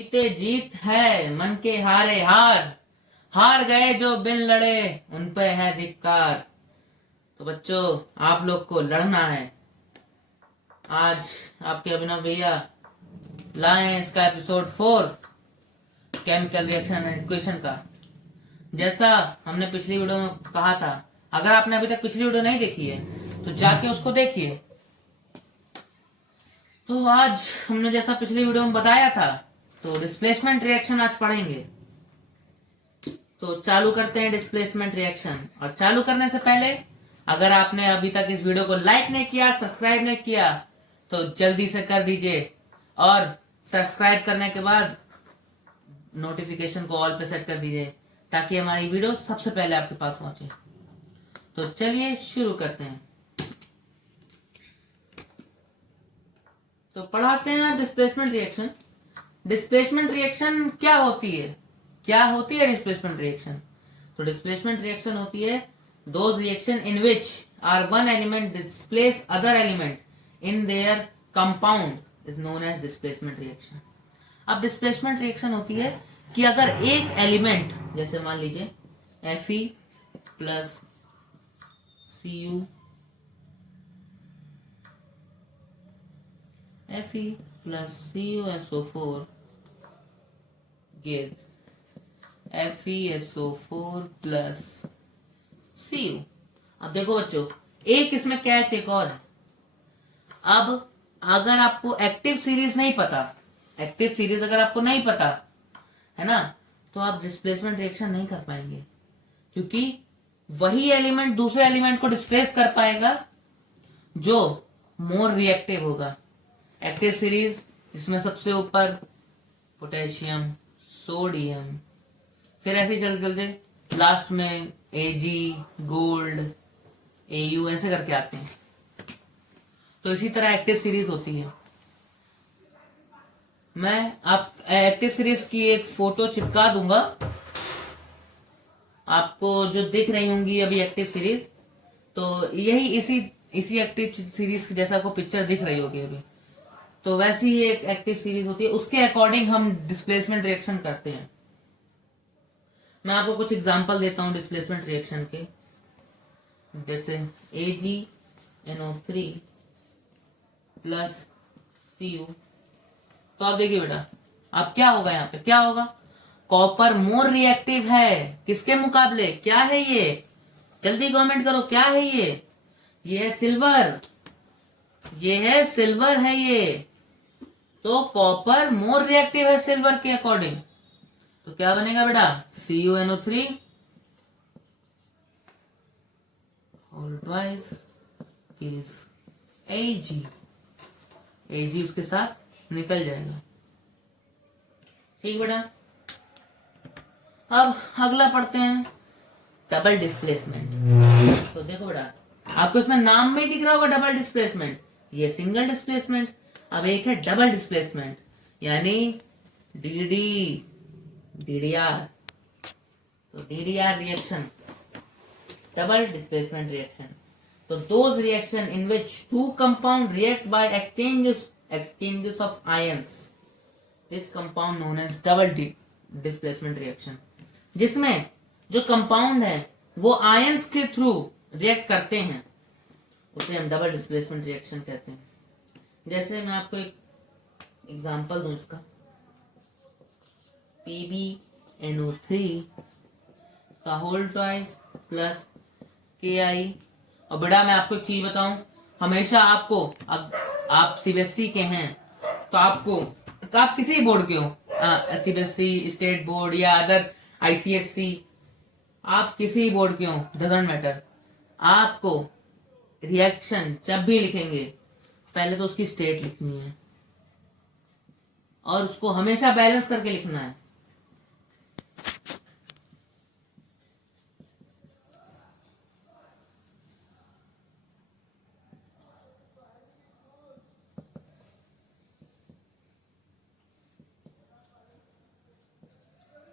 जीते जीत है मन के हारे हार, हार गए जो बिन लड़े उन पे है धिक्कार। तो बच्चों, आप लोग को लड़ना है। आज आपके अभिनव भैया लाए हैं इसका एपिसोड 4, केमिकल रिएक्शन इक्वेशन का। जैसा हमने पिछली वीडियो में कहा था, अगर आपने अभी तक पिछली वीडियो नहीं देखी है तो जाके उसको देखिए। तो आज हमने जैसा पिछली वीडियो में बताया था, तो डिस्प्लेसमेंट रिएक्शन आज पढ़ेंगे। तो चालू करते हैं डिस्प्लेसमेंट रिएक्शन। और चालू करने से पहले, अगर आपने अभी तक इस वीडियो को लाइक नहीं किया, सब्सक्राइब नहीं किया, तो जल्दी से कर दीजिए। और सब्सक्राइब करने के बाद नोटिफिकेशन को ऑल पे सेट कर दीजिए, ताकि हमारी वीडियो सबसे पहले आपके पास पहुंचे। तो चलिए शुरू करते हैं। तो पढ़ाते हैं डिस्प्लेसमेंट रिएक्शन। डिस्प्लेसमेंट रिएक्शन क्या होती है? क्या होती है डिस्प्लेसमेंट रिएक्शन? तो डिस्प्लेसमेंट रिएक्शन होती है those reaction in which are one element displace other element in their compound is known as displacement reaction. अब डिस्प्लेसमेंट रिएक्शन होती है कि अगर एक एलिमेंट, जैसे मान लीजिए Fe plus Cu, Fe plus CuSO4 gives FeSO4 plus Cu। अब देखो बच्चों, एक इसमें कैच एक और है। अब अगर आपको एक्टिव सीरीज नहीं पता, एक्टिव सीरीज अगर आपको नहीं पता है ना, तो आप डिस्प्लेसमेंट रिएक्शन नहीं कर पाएंगे, क्योंकि वही एलिमेंट दूसरे एलिमेंट को डिस्प्लेस कर पाएगा जो मोर रिएक्टिव होगा। एक्टिव सीरीज जिसमें सबसे ऊपर पोटेशियम, सोडियम, फिर ऐसे चलते चलते लास्ट में Ag, गोल्ड, Au ऐसे करके आते हैं। तो इसी तरह एक्टिव सीरीज होती है। मैं आप एक्टिव सीरीज की एक फोटो चिपका दूंगा आपको, जो दिख रही होंगी अभी एक्टिव सीरीज। तो यही इसी एक्टिव सीरीज की जैसा आपको पिक्चर दिख रही होगी अभी, तो वैसी ही एक एक्टिव सीरीज होती है। उसके अकॉर्डिंग हम डिस्प्लेसमेंट रिएक्शन करते हैं। मैं आपको कुछ एग्जांपल देता हूं डिस्प्लेसमेंट रिएक्शन के। जैसे AgNO3 प्लस Cu। तो आप देखिए बेटा, अब क्या होगा, यहाँ पे क्या होगा? कॉपर मोर रिएक्टिव है किसके मुकाबले? क्या है ये? जल्दी कमेंट करो, क्या है ये है सिल्वर। ये है सिल्वर है ये। तो कॉपर मोर रिएक्टिव है सिल्वर के अकॉर्डिंग। तो क्या बनेगा बेटा? CuNO3 whole twice is Ag उसके साथ निकल जाएगा। ठीक बेटा। अब अगला पढ़ते हैं डबल डिस्प्लेसमेंट। तो देखो बेटा, आपको इसमें नाम में ही दिख रहा होगा डबल डिस्प्लेसमेंट। ये सिंगल डिस्प्लेसमेंट, अब एक है डबल डिस्प्लेसमेंट, यानी DDR। तो DDR reaction, double displacement reaction. तो those reaction in which two compound react by exchanges of ions, this compound known as double displacement reaction। जिसमें जो कंपाउंड है वो आयंस के थ्रू रिएक्ट करते हैं, उसे हम डबल डिस्प्लेसमेंट रिएक्शन कहते हैं। जैसे मैं आपको एक एग्जांपल दूं इसका, PbNO3 का होल ट्वाइस प्लस Ki। और बेटा मैं आपको एक चीज बताऊं, हमेशा आपको, आप CBSE के हैं तो आपको, आप किसी बोर्ड के हो, CBSE, स्टेट बोर्ड या अदर ICSE, आप किसी बोर्ड के हो, डजंट मैटर। आपको रिएक्शन जब भी लिखेंगे, पहले तो उसकी स्टेट लिखनी है और उसको हमेशा बैलेंस करके लिखना है।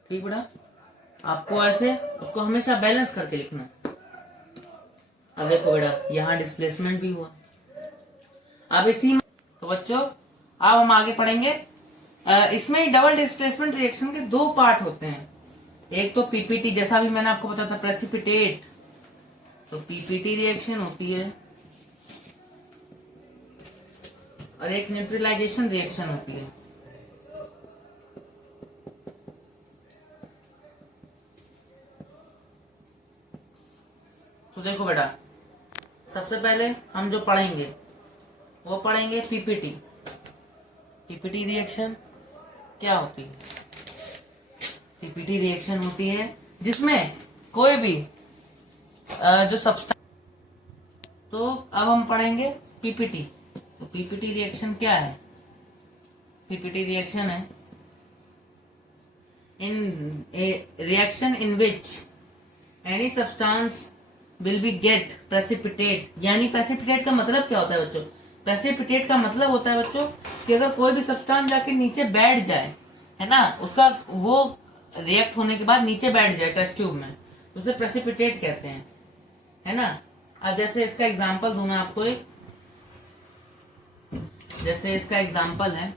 ठीक बेटा, आपको ऐसे उसको हमेशा बैलेंस करके लिखना है। अब देखो बेटा, यहां डिस्प्लेसमेंट भी हुआ। अब इसी में तो बच्चों, अब हम आगे पढ़ेंगे इसमें डबल डिस्प्लेसमेंट रिएक्शन के दो पार्ट होते हैं। एक तो पीपीटी, जैसा भी मैंने आपको बताया था प्रेसिपिटेट, तो पीपीटी रिएक्शन होती है, और एक न्यूट्रलाइजेशन रिएक्शन होती है। तो देखो बेटा, सबसे पहले हम जो पढ़ेंगे वो पढ़ेंगे पीपीटी। पीपीटी रिएक्शन क्या होती है? पीपीटी रिएक्शन होती है जिसमें कोई भी जो सब्सटेंस, तो अब हम पढ़ेंगे पीपीटी। तो पीपीटी रिएक्शन क्या है? पीपीटी रिएक्शन है in a reaction in which any substance will be get precipitate. यानी प्रेसिपिटेट का मतलब क्या होता है बच्चों? प्रेसिपिटेट का मतलब होता है बच्चों कि अगर कोई भी सब्सटेंस जाके नीचे बैठ जाए, है ना, उसका वो रिएक्ट होने के बाद नीचे बैठ जाए टेस्ट ट्यूब में, तो उसे प्रेसिपिटेट कहते हैं, है ना। अब जैसे इसका एग्जांपल दूं मैं आपको एक, जैसे इसका एग्जांपल है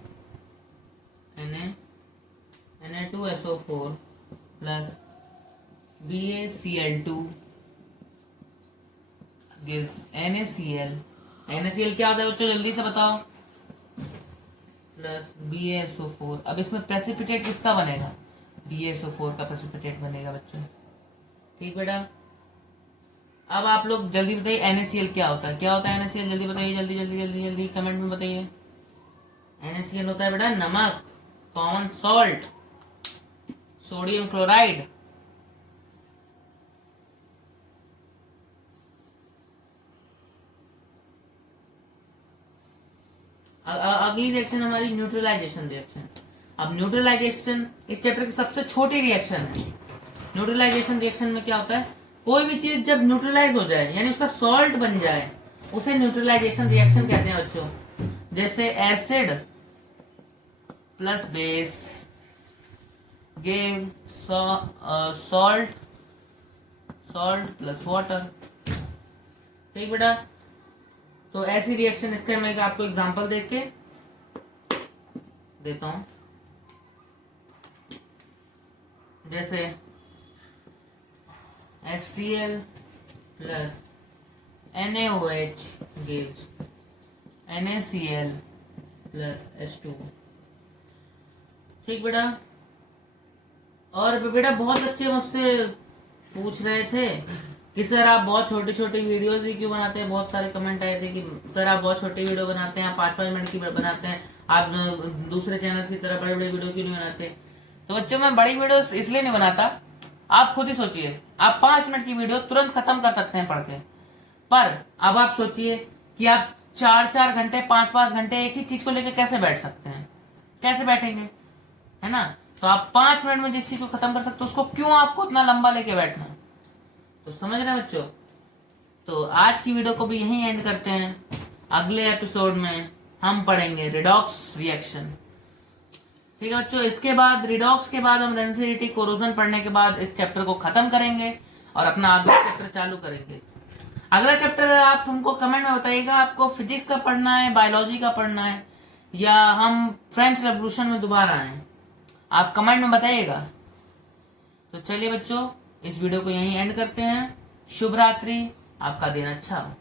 Na2SO4 plus BaCl2 gives NaCl। NaCl क्या होता है बच्चों, जल्दी से बताओ, प्लस BaSO4। अब इसमें प्रेसिपिटेट किसका बनेगा? BaSO4 का प्रेसिपिटेट बनेगा बच्चों। ठीक बेटा, अब आप लोग जल्दी बताइए NaCl क्या होता है? क्या होता है NaCl? जल्दी बताइए, जल्दी जल्दी जल्दी जल्दी कमेंट में बताइए। NaCl होता है बेटा नमक, कॉमन सॉल्ट, सोडियम क्लोराइड। अगली रिएक्शन हमारी न्यूट्रलाइजेशन रिएक्शन। अब न्यूट्रलाइजेशन इस चैप्टर की सबसे छोटी रिएक्शन है। न्यूट्रलाइजेशन रिएक्शन में क्या होता है? कोई भी चीज जब न्यूट्रलाइज हो जाए यानी उसका सॉल्ट बन जाए, उसे न्यूट्रलाइजेशन रिएक्शन कहते हैं बच्चों। जैसे acid plus base give salt, salt plus water. ठीक बेटा, तो ऐसी रिएक्शन, इसका मैं आपको एग्जांपल देख के देता हूं। जैसे HCl plus NaOH gives NaCl plus H2। ठीक बेटा, और बेटा बहुत बच्चे मुझसे पूछ रहे थे कि सर आप बहुत छोटी छोटी वीडियोस भी क्यों बनाते हैं। बहुत सारे कमेंट आए थे कि सर आप बहुत छोटी वीडियो बनाते हैं, आप 5-5 मिनट की बनाते हैं, आप दूसरे चैनल्स की तरह बड़े बड़े वीडियो क्यों नहीं बनाते। तो बच्चों मैं बड़ी वीडियोस इसलिए नहीं बनाता, आप खुद ही सोचिए, आप 5 मिनट की वीडियो तुरंत खत्म कर सकते हैं पढ़ के, पर अब आप सोचिए कि आप 4-4 घंटे 5-5 घंटे एक ही चीज को लेकर कैसे बैठ सकते हैं? कैसे बैठेंगे, है ना। तो आप 5 मिनट में जिस चीज को खत्म कर सकते हो उसको क्यों आपको इतना लंबा लेके बैठना? तो समझ रहे हैं बच्चों। तो आज की वीडियो को भी यहीं एंड करते हैं। अगले एपिसोड में हम पढ़ेंगे रिडॉक्स रिएक्शन। ठीक है बच्चों, इसके बाद रिडॉक्स के बाद हम डेंसिटी कोरोजन पढ़ने के बाद इस चैप्टर को खत्म करेंगे और अपना अगला चैप्टर चालू करेंगे। अगला चैप्टर आप हमको कमेंट में बताइएगा, आपको फिजिक्स का पढ़ना है, बायोलॉजी का पढ़ना है, या हम फ्रेंच रेवोल्यूशन में दोबारा आए, आप कमेंट में बताइएगा। तो चलिए बच्चों, इस वीडियो को यहीं एंड करते हैं। शुभ रात्रि, आपका दिन अच्छा हो।